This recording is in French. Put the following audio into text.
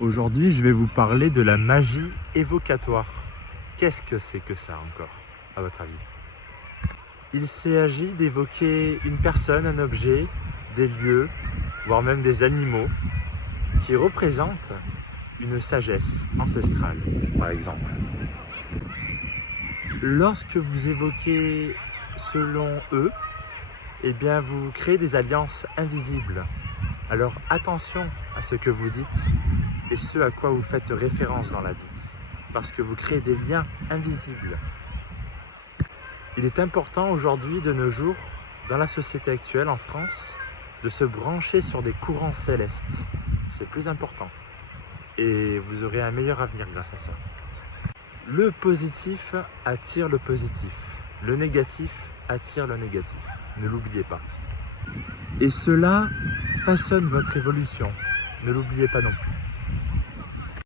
Aujourd'hui, je vais vous parler de la magie évocatoire. Qu'est-ce que c'est que ça encore, à votre avis? Il s'agit d'évoquer une personne, un objet, des lieux, voire même des animaux qui représentent une sagesse ancestrale, par exemple. Lorsque vous évoquez selon eux, eh bien vous créez des alliances invisibles. Alors attention à ce que vous dites et ce à quoi vous faites référence dans la vie, parce que vous créez des liens invisibles. Il est important aujourd'hui, de nos jours, dans la société actuelle en France, de se brancher sur des courants célestes. C'est plus important. Et vous aurez un meilleur avenir grâce à ça. Le positif attire le positif. Le négatif attire le négatif. Ne l'oubliez pas. Et cela façonne votre évolution. Ne l'oubliez pas non plus.